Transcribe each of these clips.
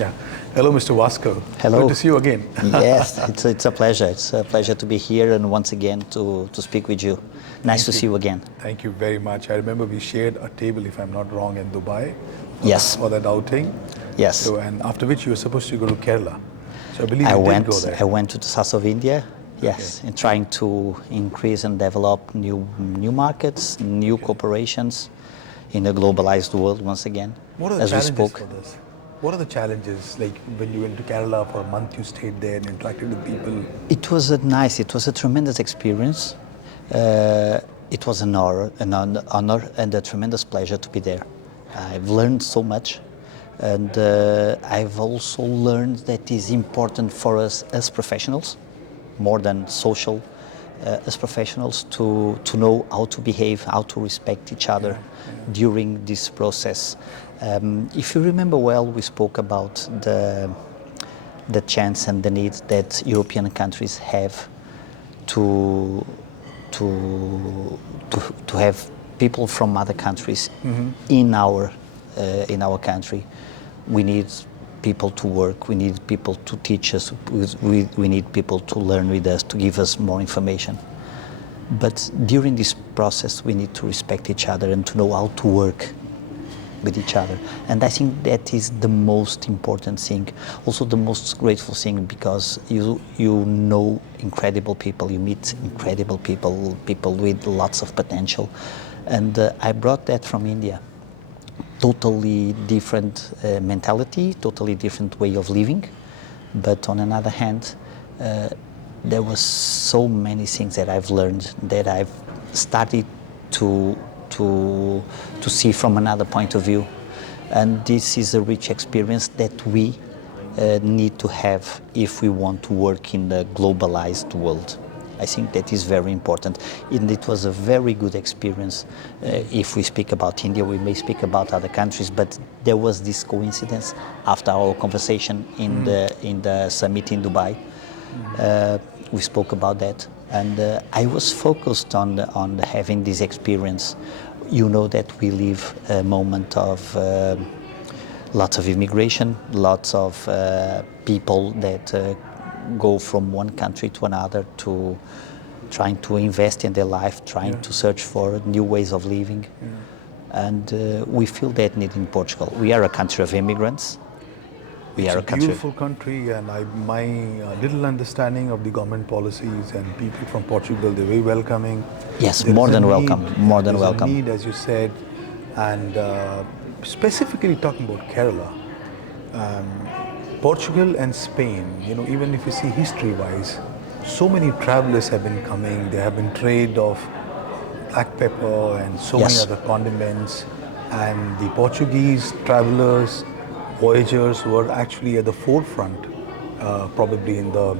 Yeah. Hello, Mr. Vasco. Hello. Good to see you again. Yes, it's a pleasure. It's a pleasure to be here and once again to speak with you. Nice to see you again. Thank you very much. I remember we shared a table, if I'm not wrong, in Dubai. Yes. For that outing. Yes. So, and after which you were supposed to go to Kerala. So I believe you did go there. I went to the south of India. Yes, Okay. in trying to increase and develop new markets, new cooperations in a globalized world once again. What are the as we challenges spoke. for this? What are the challenges? Like when you went to Kerala for a month, you stayed there and interacted with people. It was a tremendous experience. It was an honor and a tremendous pleasure to be there. I've learned so much, and I've also learned that it is important for us as professionals, more than social, as professionals, to know how to behave, how to respect each other during this process. If you remember well, we spoke about the chance and the need that European countries have to have people from other countries in our country. We need people to work, we need people to teach us, we need people to learn with us, to give us more information. But during this process we need to respect each other and to know how to work with each other. And I think that is the most important thing, also the most grateful thing, because you know incredible people, you meet incredible people, people with lots of potential. And I brought that from India. Totally different mentality, totally different way of living. But on another hand, there was so many things that I've learned, that I've started to see from another point of view. And this is a rich experience that we need to have if we want to work in the globalized world. I think that is very important. And it was a very good experience. If we speak about India, we may speak about other countries, but there was this coincidence after our conversation in the summit in Dubai. We spoke about that, and I was focused on having this experience. You know that we live a moment of lots of immigration, lots of people that go from one country to another to trying to invest in their life, trying to search for new ways of living. And we feel that need in Portugal. We are a country of immigrants. It's a beautiful country, and my little understanding of the government policies and people from Portugal, they're very welcoming. Yes, more than welcome, more than welcome. There's a need, as you said, and specifically talking about Kerala, Portugal and Spain, you know, even if you see history-wise, so many travelers have been coming. There have been trade of black pepper and so many other condiments, and the Portuguese travelers, voyagers were actually at the forefront, probably in the,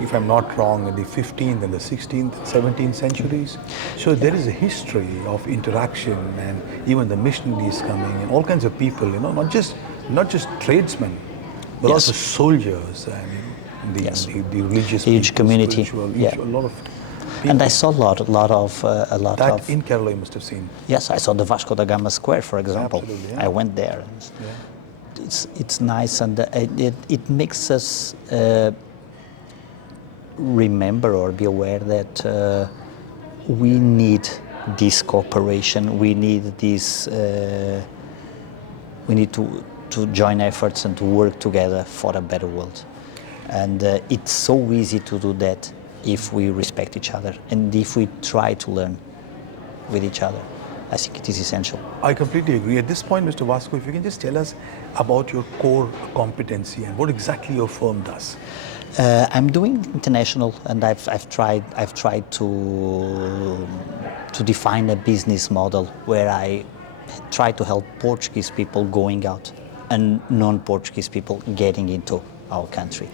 if I'm not wrong, in the 15th and the 16th, 17th centuries. So there is a history of interaction, and even the missionaries coming and all kinds of people, you know, not just tradesmen, but also soldiers and the religious huge people, community. A lot of people. And I saw a lot of that in Kerala you must have seen. Yes, I saw the Vasco da Gama Square, for example. Absolutely, yeah. I went there. It's nice, and it makes us remember or be aware that we need this cooperation. We need this. We need to join efforts and to work together for a better world. And it's so easy to do that if we respect each other and if we try to learn with each other. I think it is essential. I completely agree. At this point, Mr. Vasco, if you can just tell us about your core competency and what exactly your firm does. I'm doing international, and I've tried to define a business model where I try to help Portuguese people going out and non-Portuguese people getting into our country.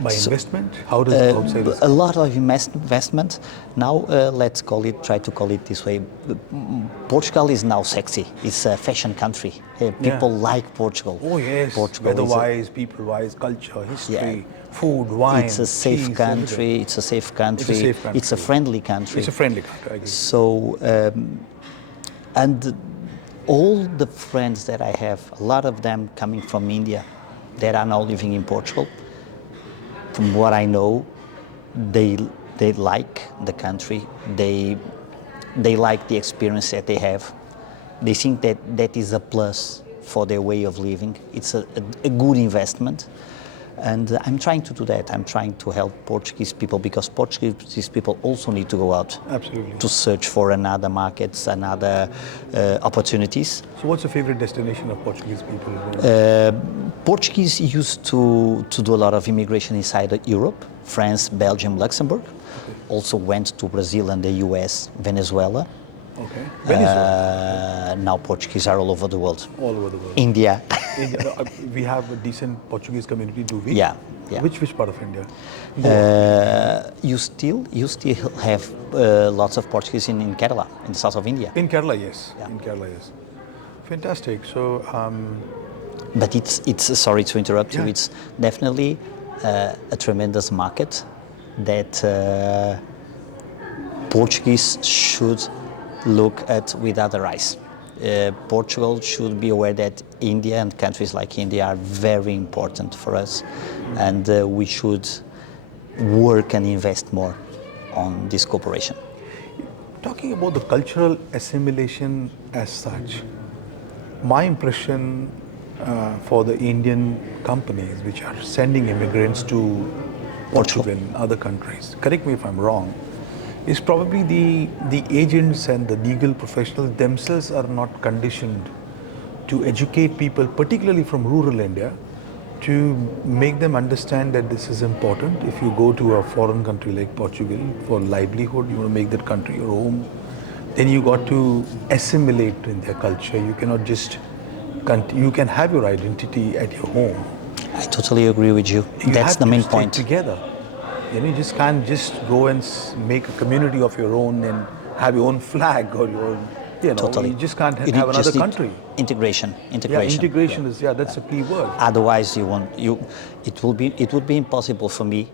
By investment? How does it outside? A lot of investment. Now let's try to call it this way. Portugal is now sexy. It's a fashion country. People like Portugal. Oh yes, weather-wise, people-wise, culture, history, food, wine, It's a safe country. It's a safe country. It's a friendly country. It's a friendly country, I agree. So, and all the friends that I have, a lot of them coming from India, that are now living in Portugal, from what I know, they like the country. They like the experience that they have. They think that that is a plus for their way of living. It's a good investment. And I'm trying to do that. I'm trying to help Portuguese people, because Portuguese people also need to go out. Absolutely. To search for another markets, another opportunities. So what's your favorite destination of Portuguese people? Portuguese used to do a lot of immigration inside Europe, France, Belgium, Luxembourg. Okay. Also went to Brazil and the US, Venezuela. Okay. Venezuela. Now Portuguese are all over the world. All over the world. India. We have a decent Portuguese community, do we? Yeah. Which part of India? You still have lots of Portuguese in Kerala, in the south of India. In Kerala, yes. Yeah. In Kerala, yes. Fantastic. So, but it's sorry to interrupt you. Yeah. It's definitely a tremendous market that Portuguese should look at with other eyes. Portugal should be aware that India and countries like India are very important for us, and we should work and invest more on this cooperation. talking about the cultural assimilation as such, my impression for the Indian companies which are sending immigrants to Portugal and other countries, correct me if I'm wrong, is probably the agents and the legal professionals themselves are not conditioned to educate people, particularly from rural India, to make them understand that this is important. If you go to a foreign country like Portugal for livelihood, you want to make that country your home, then you got to assimilate in their culture. You cannot just, you can have your identity at your home. I totally agree with you. That's the main point. Together. You just can't just go and make a community of your own and have your own flag or your own, Totally. You just can't have another country. Integration. Yeah, integration is that's a key word. Otherwise, it would be impossible for me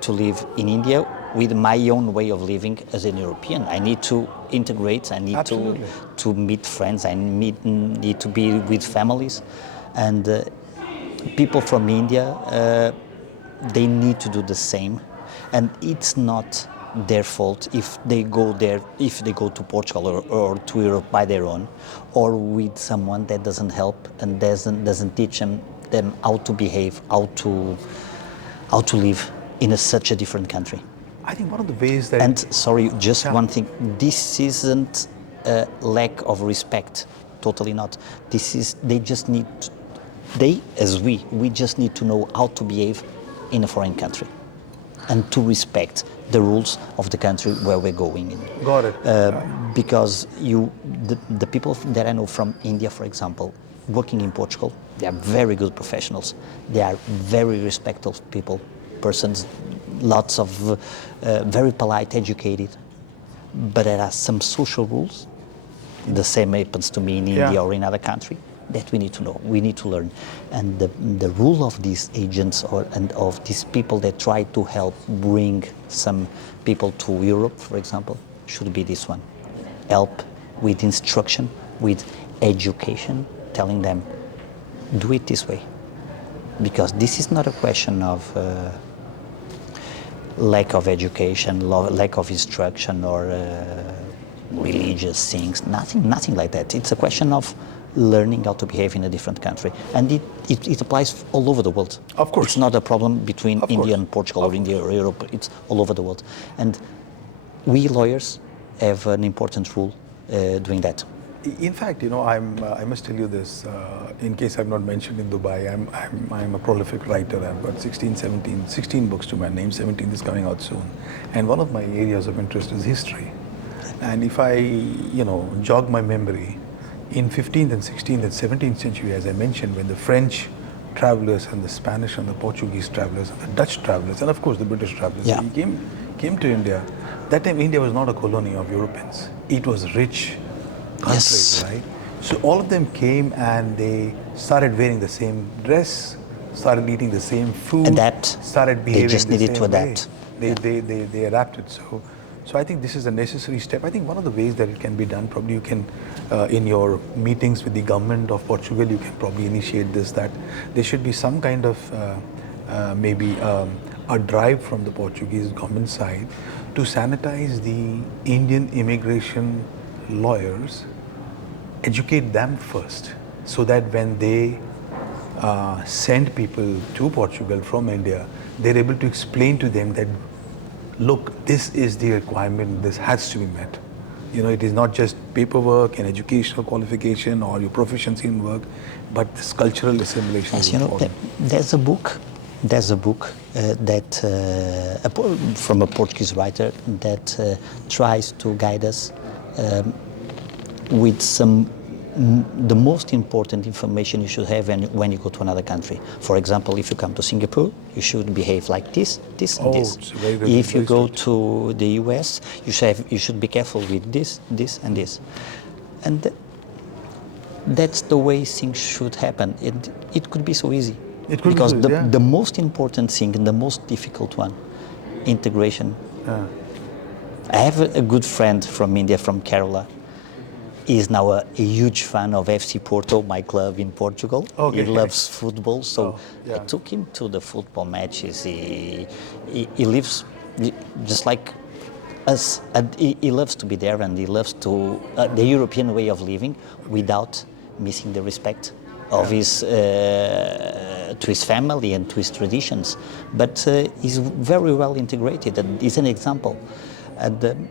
to live in India with my own way of living as an European. I need to integrate. I need to meet friends. I need to be with families, and people from India. They need to do the same, and it's not their fault if they go there, if they go to Portugal or to Europe by their own, or with someone that doesn't help and doesn't teach them how to behave, how to live in such a different country. I think one of the ways that... And sorry, just one thing. This isn't a lack of respect, totally not. This is, they just need, we just need to know how to behave in a foreign country and to respect the rules of the country where we're going in. Got it. Because the people that I know from India, for example, working in Portugal, they are very good professionals. They are very respectful persons, lots of very polite, educated. But there are some social rules. The same happens to me in India or in other country. That we need to know, we need to learn. And the rule of these agents and of these people that try to help bring some people to Europe, for example, should be this one. Help with instruction, with education, telling them, do it this way. Because this is not a question of lack of education, lack of instruction or religious things, nothing like that. It's a question of learning how to behave in a different country. And it applies all over the world. Of course. It's not a problem between India and Portugal or India or Europe. It's all over the world. And we lawyers have an important role doing that. In fact, I must tell you this, in case I've not mentioned in Dubai, I'm a prolific writer. I've got 16 books to my name, 17th is coming out soon. And one of my areas of interest is history. And if I, jog my memory, in 15th and 16th and 17th century, as I mentioned, when the French travelers and the Spanish and the Portuguese travelers and the Dutch travelers and of course the British travelers came to India, that time India was not a colony of Europeans. It was a rich country, right? So all of them came and they started wearing the same dress, started eating the same food, started behaving they just needed to adapt. They adapted. So So I think this is a necessary step. I think one of the ways that it can be done, probably you can, in your meetings with the government of Portugal, you can probably initiate this, that there should be some kind of maybe a drive from the Portuguese government side to sanitize the Indian immigration lawyers, educate them first, so that when they send people to Portugal from India, they're able to explain to them that, look, this is the requirement, this has to be met. You know, it is not just paperwork and educational qualification or your proficiency in work, but this cultural assimilation Yes, is you know, important. there's a book from a Portuguese writer that tries to guide us with the most important information you should have when you go to another country. For example, if you come to Singapore, you should behave like this, this, and this. It's very, very, If you very go strict. to the US, you should be careful with this, this, and this. And that's the way things should happen. It could be so easy. It could be because so easy, the most important thing and the most difficult one, integration. I have a good friend from India, from Kerala. He's now a huge fan of FC Porto, my club in Portugal. Okay. He loves football, so yeah. I took him to the football matches. He lives just like us. And he loves to be there, and he loves to the European way of living without missing the respect of his to his family and to his traditions. But he's very well integrated, and he's an example. And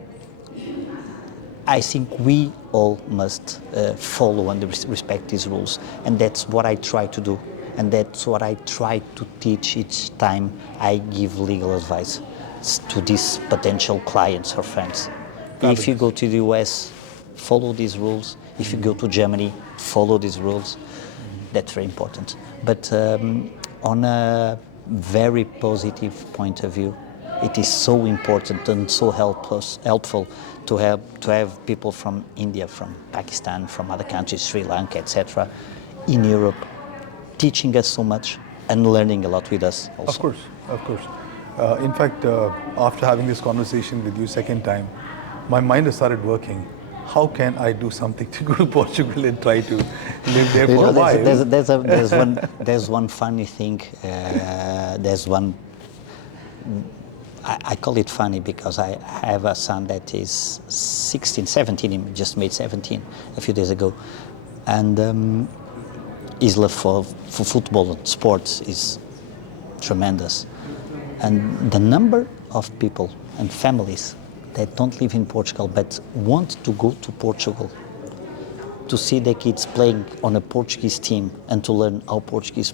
I think we all must follow and respect these rules, and that's what I try to do, and that's what I try to teach each time I give legal advice to these potential clients or friends. If you go to the US, follow these rules. If you go to Germany, follow these rules. That's very important. But on a very positive point of view, it is so important and so helpful to have people from India, from Pakistan, from other countries, Sri Lanka, etc., in Europe, teaching us so much and learning a lot with us also. Of course, of course. In fact, after having this conversation with you second time, my mind has started working. How can I do something to go to Portugal and try to live there for a while? There's one funny thing. There's one. I call it funny because I have a son that is 16, 17, he just made 17 a few days ago. And his love for football and sports is tremendous. And the number of people and families that don't live in Portugal but want to go to Portugal to see their kids playing on a Portuguese team and to learn how Portuguese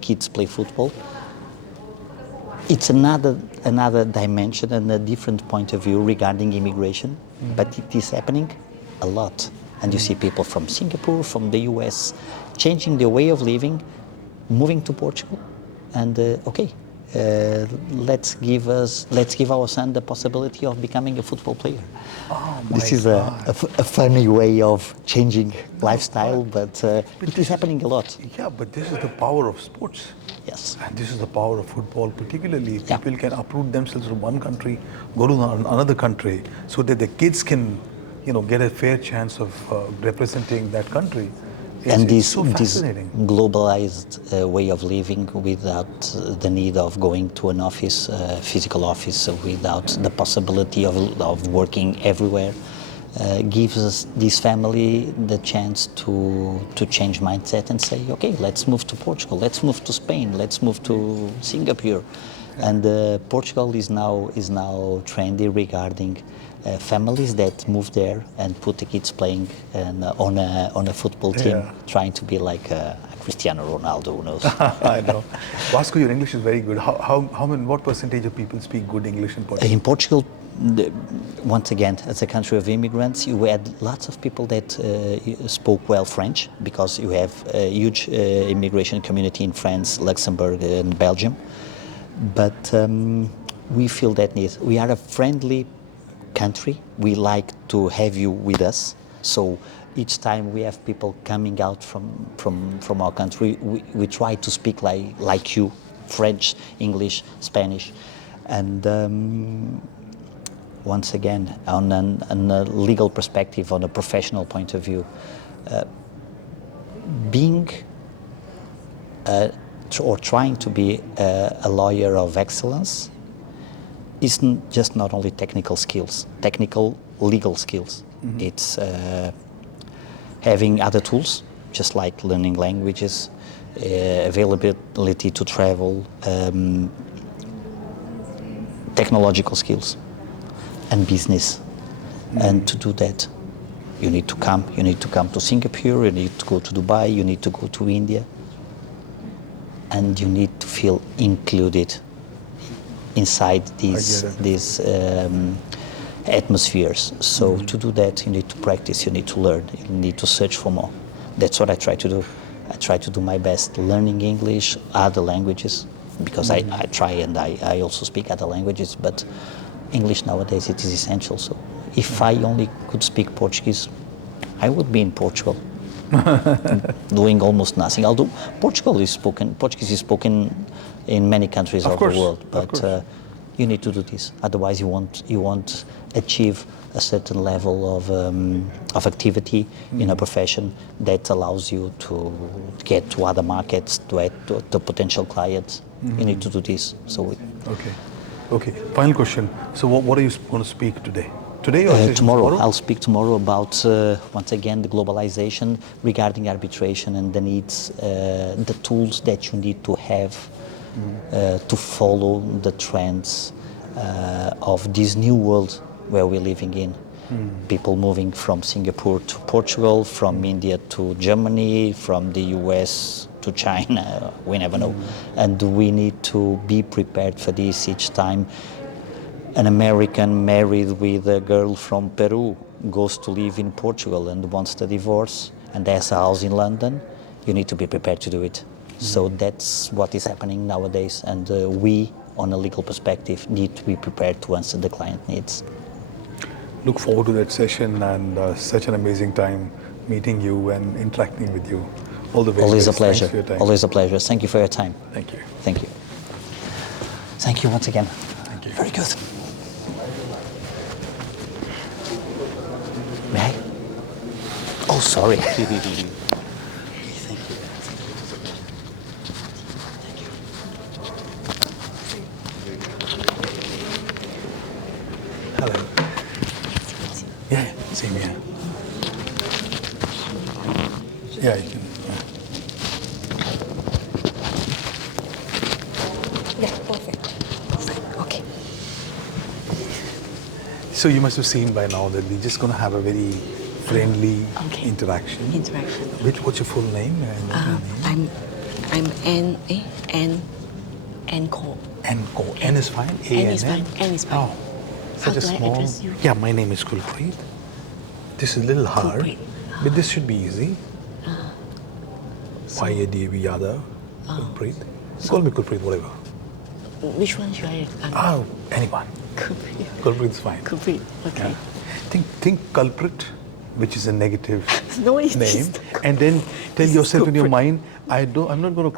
kids play football, it's another dimension and a different point of view regarding immigration, but it is happening a lot. And you see people from Singapore, from the US, changing their way of living, moving to Portugal, and let's give our son the possibility of becoming a football player. Oh my This is a funny way of changing lifestyle, but it is happening a lot. Yeah, but this is the power of sports. Yes. And this is the power of football, particularly if Yeah. people can uproot themselves from one country, go to another country, so that the kids can, get a fair chance of representing that country. And It's this so fascinating. globalized way of living without the need of going to an office, physical office, without the possibility of working everywhere, gives us, this family, the chance to change mindset and say, okay, let's move to Portugal, let's move to Spain, let's move to Singapore. And Portugal is now trendy regarding families that move there and put the kids playing on a football team, Yeah. trying to be like a Cristiano Ronaldo, who knows? I know. Vasco, your English is very good. What percentage of people speak good English in Portugal? In Portugal, once again, as a country of immigrants, you had lots of people that spoke well French, because you have a huge immigration community in France, Luxembourg, and Belgium. But we feel that need. We are a friendly country. We like to have you with us. So each time we have people coming out from our country, we try to speak like you, French, English, Spanish. And once again, on a legal perspective, on a professional point of view, being or trying to be a lawyer of excellence isn't just not only technical skills, technical legal skills. Mm-hmm. It's having other tools, just like learning languages, availability to travel, technological skills, and business. Mm-hmm. And to do that, you need to come. You need to come to Singapore. You need to go to Dubai. You need to go to India. And you need to feel included inside these atmospheres. So to do that, you need to practice. You need to learn. You need to search for more. That's what I try to do. I try to do my best learning English, other languages, because I try and I also speak other languages, but English nowadays, it is essential. So if I only could speak Portuguese, I would be in Portugal, doing almost nothing. Although Portuguese is spoken in many countries of the world, but you need to do this. Otherwise, you won't achieve a certain level of activity in a profession that allows you to get to other markets, to potential clients. You need to do this. So. Okay. Final question. So, what are you going to speak today? Today or tomorrow? I'll speak tomorrow about once again the globalization regarding arbitration and the needs, the tools that you need to have to follow the trends of this new world where we're living in. People moving from Singapore to Portugal, from India to Germany, from the US to China, we never know. And we need to be prepared for this each time. An American married with a girl from Peru goes to live in Portugal and wants the divorce and has a house in London, you need to be prepared to do it. So that's what is happening nowadays, and we, on a legal perspective, need to be prepared to answer the client needs. Look forward to that session, and such an amazing time meeting you and interacting with you. All the very Always best. a pleasure. Thanks for your time. Always a pleasure. Thank you for your time. Thank you. Thank you. Thank you once again. Thank you. Very good. May I? Oh, sorry. Thank you. Hello. Yeah, same here. Yeah, you can. Yeah, perfect. Okay. So you must have seen by now that we're just going to have a very friendly interaction. What's your full name? I'm Ann Ko. Ann Ko. N is fine. N is fine. N is fine. Oh, such How a do I small. address you? Yeah, my name is Kulpreet. This is a little hard, Kulpreet. but this should be easy. Y-A-D-V Yadav. Kulpreet. Call me Kulpreet, whatever. Which one should I? Oh, anyone. Kulpreet. Kulpreet's fine. Kulpreet. Okay. Yeah. Think culprit, which is a negative No, it name, is. and then tell It's yourself in your culprit. mind, I'm not going to